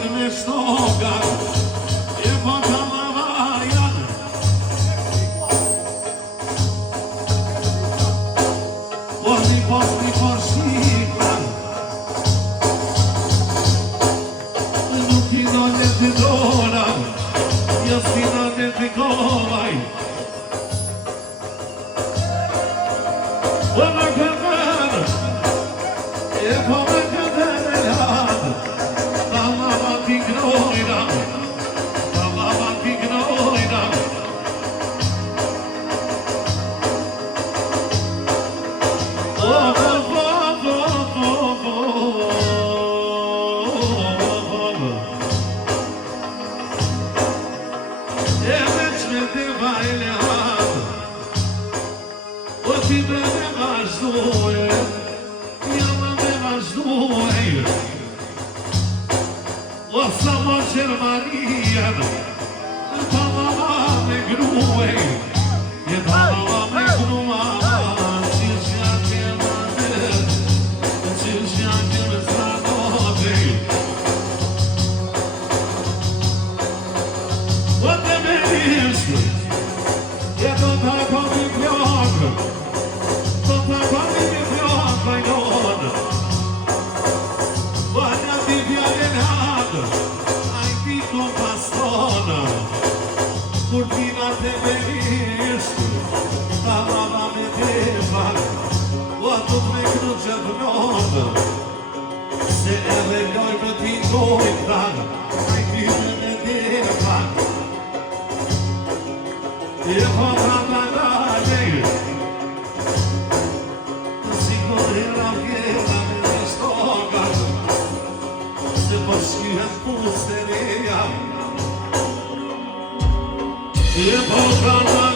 mirë me shtoka, e po të lavajan. Po një por shiklan, nuk i donë të dora, jo si donë të kovaj. Po në këtër, e po në këtër e lanë, ta lava t'i gnojna, ta lava t'i gnojna. E veç me të vajle hatë, o ti me vazhdoj, jam me vazhdoj. O sa mo Gjermanijan, ta lava me gruej, e ta lava me gruaj, që shjake më dhet, që shjake më zradoj. O te me ishtë, e do t'a komi pjokë, do t'a komi pjokë bajnonë. O një t'i pjallin hadë, a i t'i kom pastonë. Kur t'ina te me ishtë, t'a lava me t'efak, o t'u t'me kru që t'nonë. Se edhe lojnë t'i gojnë t'anë, a i t'i me t'efak. E po t'a dalej, sigur hera vjera me në shtokat, se po shkjen pusteria. E po t'a dalej,